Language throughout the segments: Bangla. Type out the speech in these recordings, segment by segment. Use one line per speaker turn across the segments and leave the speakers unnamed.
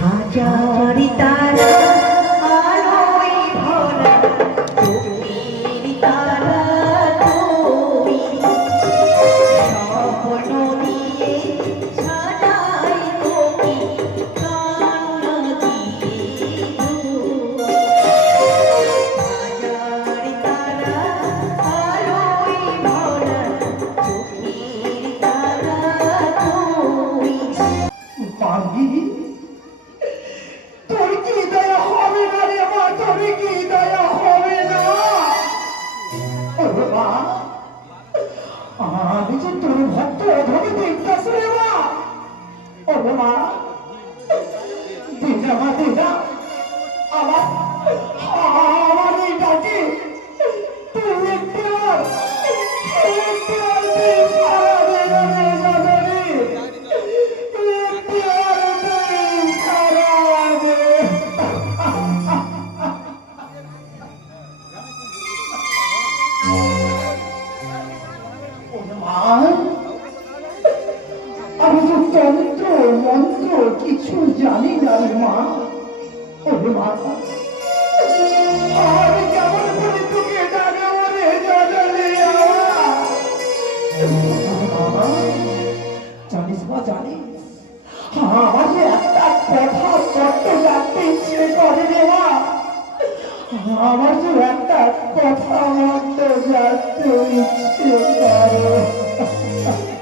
হাজারি তারা
আমি তো তন্ত্র মন্ত্র কিছু জানি না মা ওরে মা আমার যে একটা কথা বলতে যাচ্ছে ইচ্ছে করে।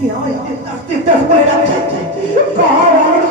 কি আমায় তিতাস তিতাস করে ডাকছে কার আলোর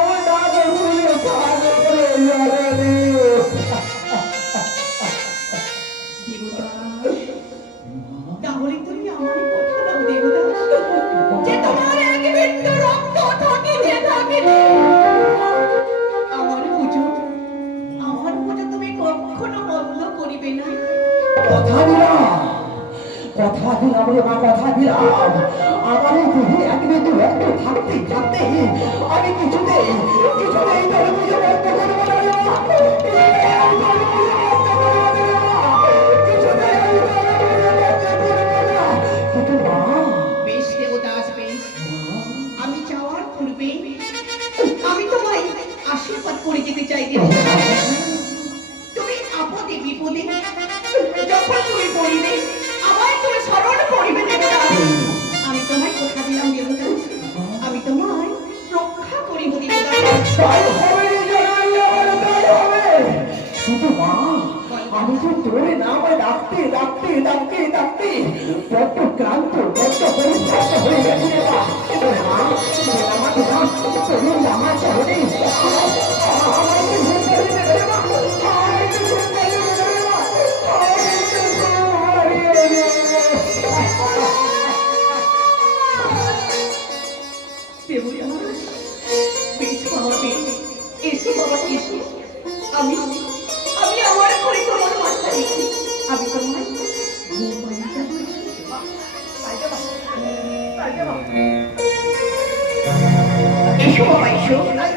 কথা
দিলাম বাবা কথা আমার এই দেহে এক বিন্দু রক্ত থাকতে থাকতে আমি কিছুতেই কিছুতেই তোর পুজো আমি তো তোরে নাম, ডাকতে ডাকতে ডাকতে ডাকতে। বড্ড ক্লান্ত, বড্ড পরিশ্রান্ত হয়ে গেছি আমাকে না তোর জামা চলে আমাকে ঘুম পাড়িয়ে দেবে রে
你是我外甥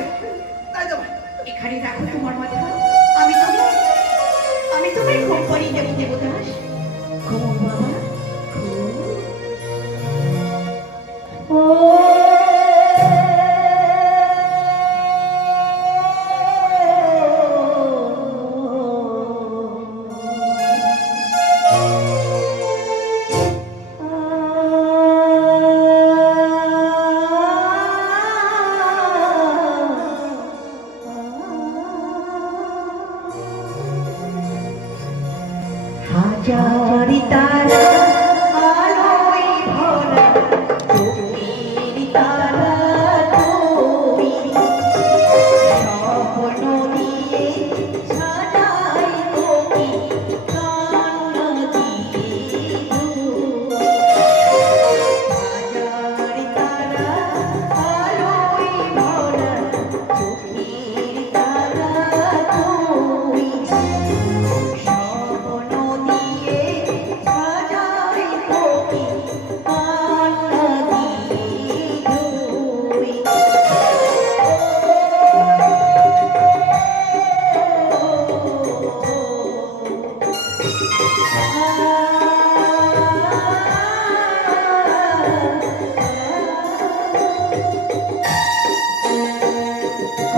চরিতারা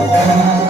Thank you.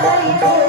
Thank you.